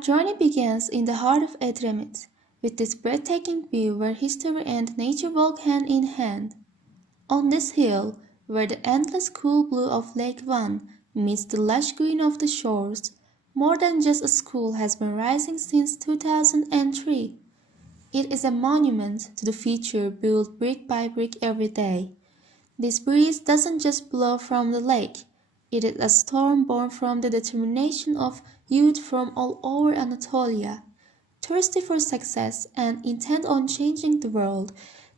journey begins in the heart of Edremit, with this breathtaking view where history and nature walk hand in hand. On this hill, where the endless cool blue of Lake Van meets the lush green of the shores, more than just a school has been rising since 2003. It is a monument to the future built brick by brick every day. This breeze doesn't just blow from the lake. It is a storm born from the determination of youth from all over Anatolia. Thirsty for success and intent on changing the world,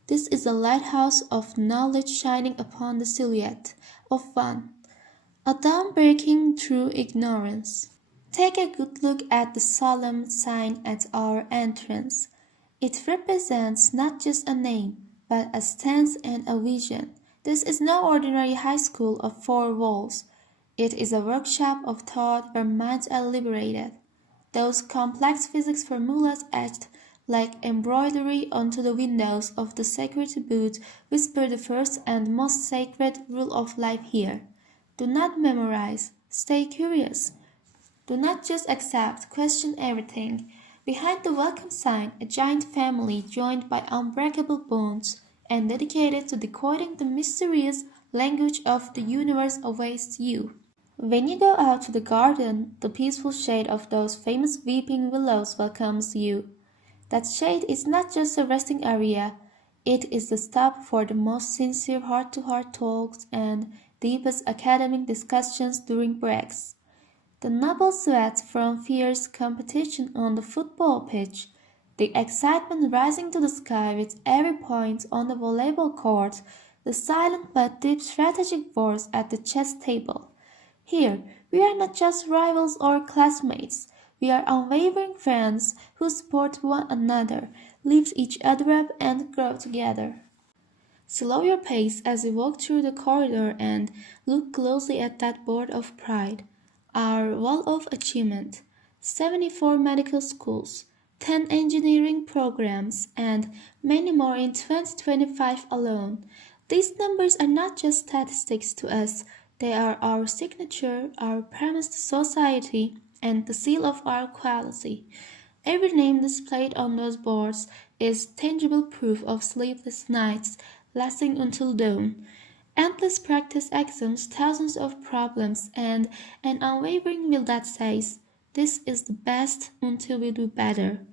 this is a lighthouse of knowledge shining upon the silhouette of Van, a dawn breaking through ignorance. Take a good look at the solemn sign at our entrance. It represents not just a name, but a stance and a vision. This is no ordinary high school of four walls. It is a workshop of thought where minds are liberated. Those complex physics formulas etched like embroidery onto the windows of the security booth whisper the first and most sacred rule of life here. Do not memorize, stay curious. Do not just accept, question everything. Behind the welcome sign, a giant family joined by unbreakable bonds and dedicated to decoding the mysterious language of the universe awaits you. When you go out to the garden, the peaceful shade of those famous weeping willows welcomes you. That shade is not just a resting area, it is the stop for the most sincere heart-to-heart talks and deepest academic discussions during breaks. The noble sweat from fierce competition on the football pitch, the excitement rising to the sky with every point on the volleyball court, the silent but deep strategic wars at the chess table. Here, we are not just rivals or classmates. We are unwavering friends who support one another, lift each other up, and grow together. Slow your pace as you walk through the corridor and look closely at that board of pride, our wall of achievement. 74 medical schools, 10 engineering programs, and many more in 2025 alone. These numbers are not just statistics to us. They are our signature, our promise to society, and the seal of our quality. Every name displayed on those boards is tangible proof of sleepless nights lasting until dawn, endless practice exams, thousands of problems, and an unwavering will that says, "This is the best until we do better."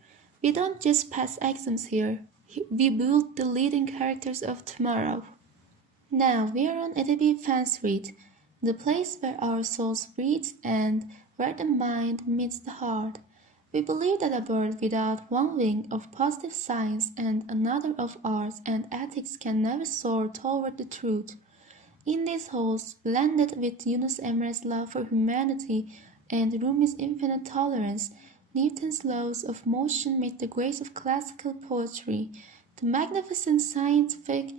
We don't just pass exams here, we build the leading characters of tomorrow. Now we are on Edebi Fen Street, the place where our souls breathe and where the mind meets the heart. We believe that a bird without one wing of positive science and another of arts and ethics can never soar toward the truth. In these halls, blended with Yunus Emre's love for humanity and Rumi's infinite tolerance, Newton's laws of motion meet the grace of classical poetry, the magnificent scientific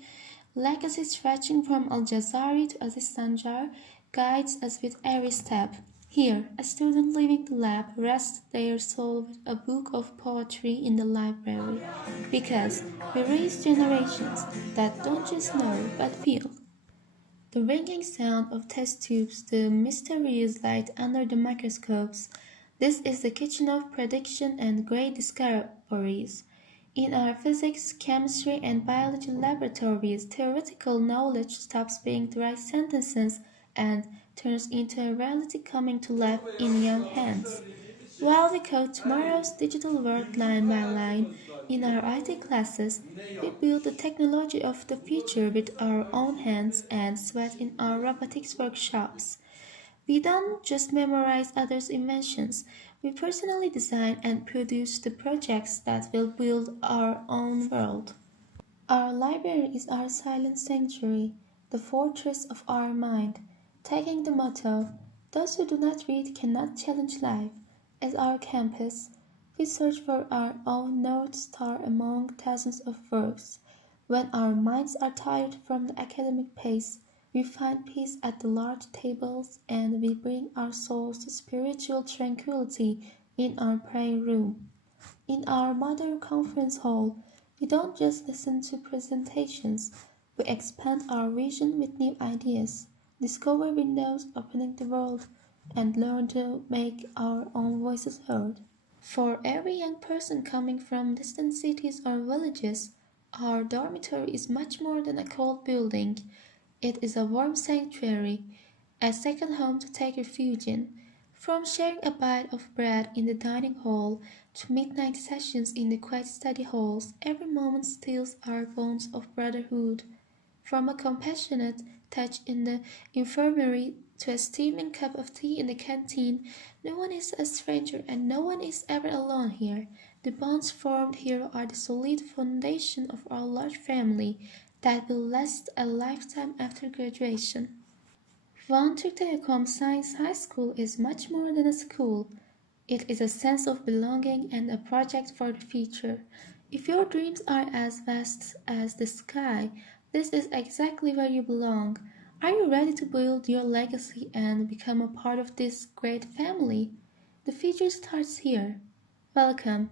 legacy stretching from Al-Jazari to Aziz Sanjar guides us with every step. Here, a student leaving the lab rests their soul with a book of poetry in the library, because we raise generations that don't just know but feel. The ringing sound of test tubes, the mysterious light under the microscopes. This is the kitchen of prediction and great discoveries. In our physics, chemistry, and biology laboratories, theoretical knowledge stops being dry sentences and turns into a reality coming to life in young hands. While we code tomorrow's digital world line by line in our IT classes, we build the technology of the future with our own hands and sweat in our robotics workshops. We don't just memorize others' inventions, we personally design and produce the projects that will build our own world. Our library is our silent sanctuary, the fortress of our mind, taking the motto, "Those who do not read cannot challenge life," as our campus. We search for our own North Star among thousands of works. When our minds are tired from the academic pace, we find peace at the large tables, and we bring our souls to spiritual tranquility in our prayer room. In our mother conference hall, we don't just listen to presentations, we expand our vision with new ideas, discover windows opening the world, and learn to make our own voices heard. For every young person coming from distant cities or villages, our dormitory is much more than a cold building. It is a warm sanctuary, a second home to take refuge in. From sharing a bite of bread in the dining hall to midnight sessions in the quiet study halls, every moment steals our bonds of brotherhood. From a compassionate touch in the infirmary to a steaming cup of tea in the canteen, no one is a stranger and no one is ever alone here. The bonds formed here are the solid foundation of our large family that will last a lifetime after graduation. Van Türk Telekom Science High School is much more than a school. It is a sense of belonging and a project for the future. If your dreams are as vast as the sky, this is exactly where you belong. Are you ready to build your legacy and become a part of this great family? The future starts here. Welcome.